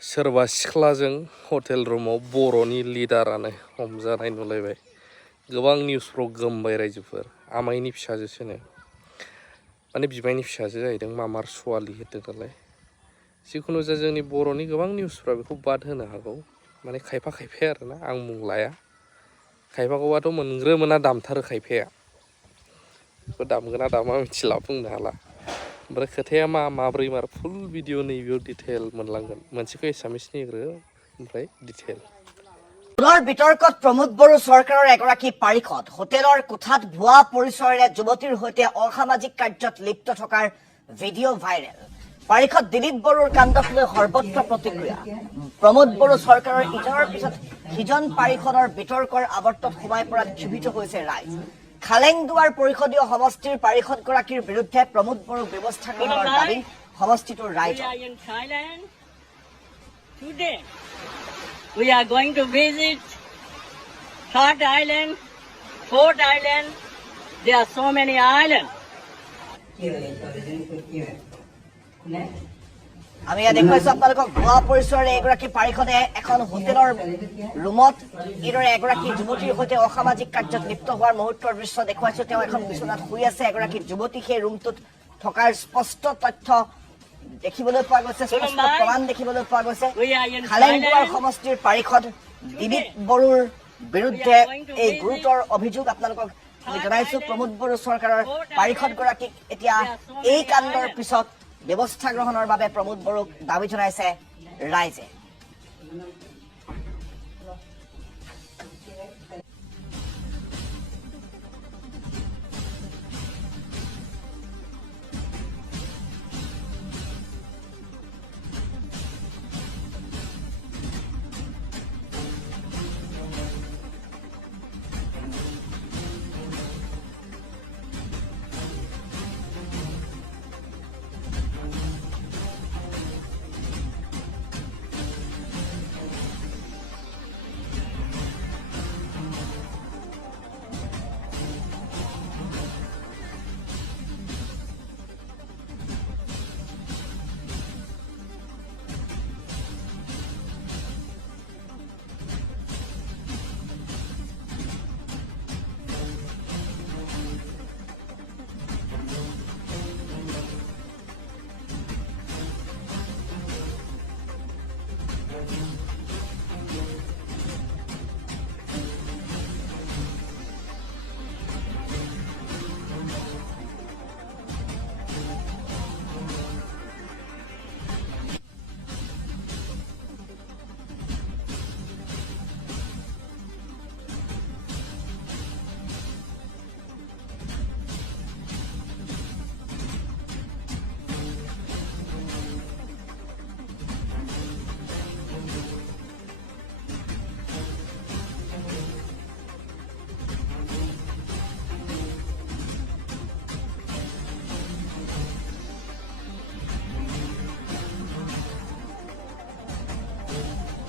सोरबा सिख्लाजों हटेल रुमाव बर'नि लिडारानो हमजानाय नुलायबाय गोबां निउसफ्राव गोमबाय रायजोफोर आमाइनि फिसाजोसोनो माने बिमायनि फिसाजो जाहैदों मामार सवालि होदों नालाय जिखुनु जा जोंनि बर'नि गोबां निउसफ्रा बेखौ बाद होनो हागौ माने खायफा खायफाया आरोना आं मुं लाया खायफाखौबाथ' मोनग्रोमोना दामथारो खायफाया बेखौ दामगोना दामा मिथिला बुंनो हाला ओमफ्राय खोथाया माब्रै मार फुल भिडिअ नैबेयाव डिटेल मोनलांगोन मोनसेखौ एसामिसनि होग्रो ओमफ्राय डिटेल পুনৰ বিতৰ্কত প্ৰমোদ বড়ো চৰকাৰৰ এগৰাকী পাৰিষদ হোটেলৰ কোঠাত ভুৱা পৰিচয়েৰে যুৱতীৰ সৈতে অসামাজিক কাৰ্যত লিপ্ত থকাৰ ভিডিঅ' ভাইৰেল পাৰিষদ দিলীপ বড়োৰ কাণ্ডক লৈ সৰ্বত্ৰ প্ৰতিক্ৰিয়া প্ৰমোদ বড়ো চৰকাৰৰ ইজনৰ পিছত সিজন পাৰিষদৰ বিতৰ্কৰ আৱৰ্তত সোমাই পৰাত ক্ষোভিত হৈছে ৰাইজ খালেংদুৱাৰ পৰিষদীয় সমষ্টিৰ পাৰিষদগৰাকীৰ বিৰুদ্ধে প্ৰমোদ বড়োক ব্যৱস্থা গ্ৰহণৰ দাবী সমষ্টিটোৰ ৰাইজৰ We are going to visit Third Island, Fourth Island. There are so many islands. আমি দেখুৱাইছো আপোনালোকক ভুৱা পৰিচয়েৰে এগৰাকী পাৰিষদে এখন হোটেলৰ ৰুমত এইদৰে এগৰাকী যুৱতীৰ সৈতে অসামাজিক কাৰ্যত লিপ্ত হোৱাৰ মুহূৰ্তৰ দৃশ্য দেখুৱাইছো তেওঁ এখন বিচনাত শুই আছে এগৰাকী যুৱতী সেই ৰুমটোত থকাৰ স্পষ্ট তথ্য দেখিবলৈ পোৱা গৈছে স্পষ্ট প্ৰমাণ দেখিবলৈ পোৱা গৈছে খালেংদুৱাৰ সমষ্টিৰ পাৰিষদ দিলীপ বড়োৰ বিৰুদ্ধে এই গুৰুতৰ অভিযোগ আপোনালোকক আমি জনাইছো প্ৰমোদ বড়ো চৰকাৰৰ পাৰিষদগৰাকীক এতিয়া এই কাণ্ডৰ পিছত ব্যৱস্থা গ্ৰহণৰ বাবে প্ৰমোদ বড়োক দাবী জনাইছে ৰাইজে